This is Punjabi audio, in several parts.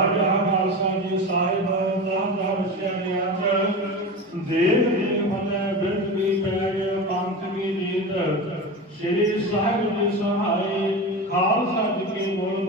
ਜਹਾਂ ਜਹਾਂ ਖਾਲਸਾ ਜੀ, ਸਾਹਿਬ ਤਹਾਂ ਤਹਾਂ ਵਸਿਆ ਗਿਆਤ ਦੇਵ ਦੇਵ ਮਤੈ ਬਿਰਧ ਕੀ ਪੈਜ ਪੰਥ ਕੀ ਜੀਤ ਸ੍ਰੀ ਸਾਹਿਬ ਜੀ ਸਹਾਈ, ਖਾਲਸਾ ਜੀ ਕੀ ਬੋਲ।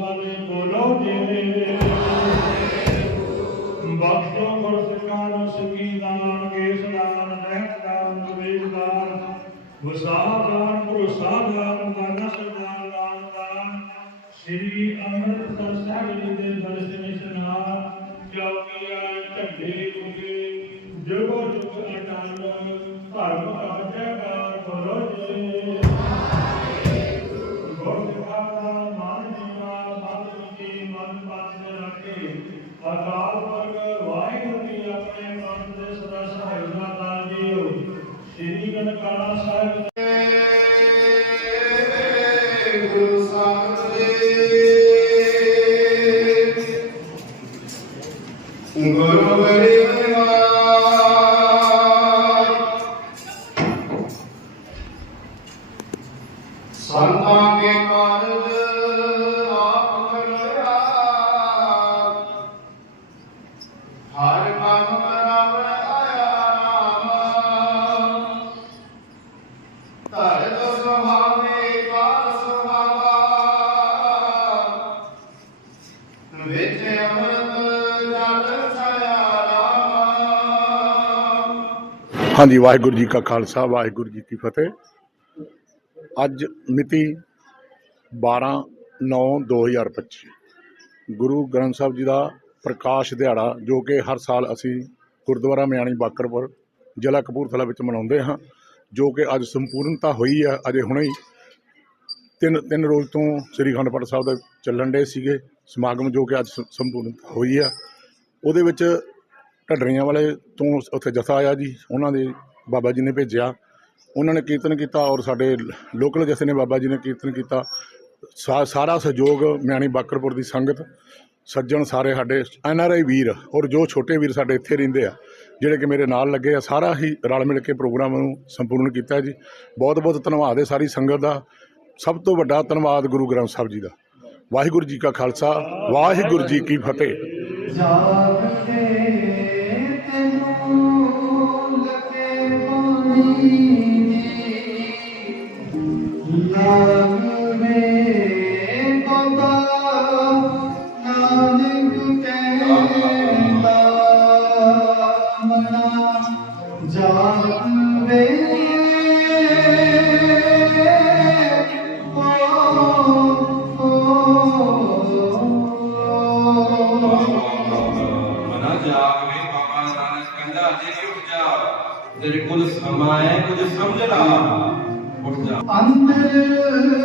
ਹਰ ਕੰਮ ਕਰਾਵੇ ਆਇਆ ਨਾਮ। ਧਰਤ ਸੁਹਾਵੇ ਕਾਲ ਸੁਹਾਵਾ ਵਿੱਚ ਅੰਮ੍ਰਿਤ, ਜਲ ਛਾਇਆ ਰਾਮ। ਹਾਂਜੀ, ਵਾਹਿਗੁਰੂ ਜੀ ਕਾ ਖਾਲਸਾ, ਵਾਹਿਗੁਰੂ ਜੀ ਕੀ ਫਤਿਹ। ਅੱਜ ਮਿਤੀ 12 9 2025 ਗੁਰੂ ਗ੍ਰੰਥ ਸਾਹਿਬ ਜੀ ਦਾ ਪ੍ਰਕਾਸ਼ ਦਿਹਾੜਾ ਜੋ ਕਿ ਹਰ ਸਾਲ ਅਸੀਂ ਗੁਰਦੁਆਰਾ ਮਿਆਣੀ ਬਾਕਰਪੁਰ ਜ਼ਿਲ੍ਹਾ ਕਪੂਰਥਲਾ ਵਿੱਚ ਮਨਾਉਂਦੇ ਹਾਂ, ਜੋ ਕਿ ਅੱਜ ਸੰਪੂਰਨਤਾ ਹੋਈ ਹੈ ਅਜੇ ਹੁਣੇ ਹੀ ਤਿੰਨ ਤਿੰਨ ਰੋਜ਼ ਤੋਂ ਸ੍ਰੀ ਅਖੰਡ ਪਾਠ ਸਾਹਿਬ ਦੇ ਚੱਲਣ ਦੇ ਸੀਗੇ, ਸਮਾਗਮ ਜੋ ਕਿ ਅੱਜ ਸ- ਸੰਪੂਰਨਤਾ ਹੋਈ ਆ। ਉਹਦੇ ਵਿੱਚ ਢੱਡਰੀਆਂ ਵਾਲੇ ਤੋਂ ਉੱਥੇ ਜਥਾ ਆਇਆ ਜੀ, ਉਹਨਾਂ ਦੇ ਬਾਬਾ ਜੀ ਨੇ ਭੇਜਿਆ। ਉਹਨਾਂ ਨੇ ਕੀਰਤਨ ਕੀਤਾ ਔਰ ਸਾਡੇ ਲੋਕਲ ਜਥੇ ਨੇ ਬਾਬਾ ਜੀ ਨੇ ਕੀਰਤਨ ਕੀਤਾ। ਸਾ- ਸਾਰਾ ਸਹਿਯੋਗ ਮਿਆਣੀ ਬਾਕਰਪੁਰ ਦੀ ਸੰਗਤ ਸੱਜਣ ਸਾਰੇ ਸਾਡੇ ਐਨ ਆਰ ਆਈ ਵੀਰ ਔਰ ਜੋ ਛੋਟੇ ਵੀਰ ਸਾਡੇ ਇੱਥੇ ਰਹਿੰਦੇ ਆ, ਜਿਹੜੇ ਕਿ ਮੇਰੇ ਨਾਲ ਲੱਗੇ ਆ, ਸਾਰਾ ਹੀ ਰਲ ਮਿਲ ਕੇ ਪ੍ਰੋਗਰਾਮ ਨੂੰ ਸੰਪੂਰਨ ਕੀਤਾ ਜੀ। ਬਹੁਤ ਬਹੁਤ ਧੰਨਵਾਦ ਹੈ ਸਾਰੀ ਸੰਗਤ ਦਾ। ਸਭ ਤੋਂ ਵੱਡਾ ਧੰਨਵਾਦ ਗੁਰੂ ਗ੍ਰੰਥ ਸਾਹਿਬ ਜੀ ਦਾ। ਵਾਹਿਗੁਰੂ ਜੀ ਕਾ ਖਾਲਸਾ, ਵਾਹਿਗੁਰੂ ਜੀ ਕੀ ਫਤਿਹ। ਨਾਨਕ ਕਹਿੰਦਾ ਮਨਾ ਜਾਗਵੇ ਤੇਰੇ ਕੋਲ ਸਮਾਂ ਹੈ ਕੁਝ ਸਮਝ ਲਾ। ਉੱਠ ਜਾ। ਅੰਦਰ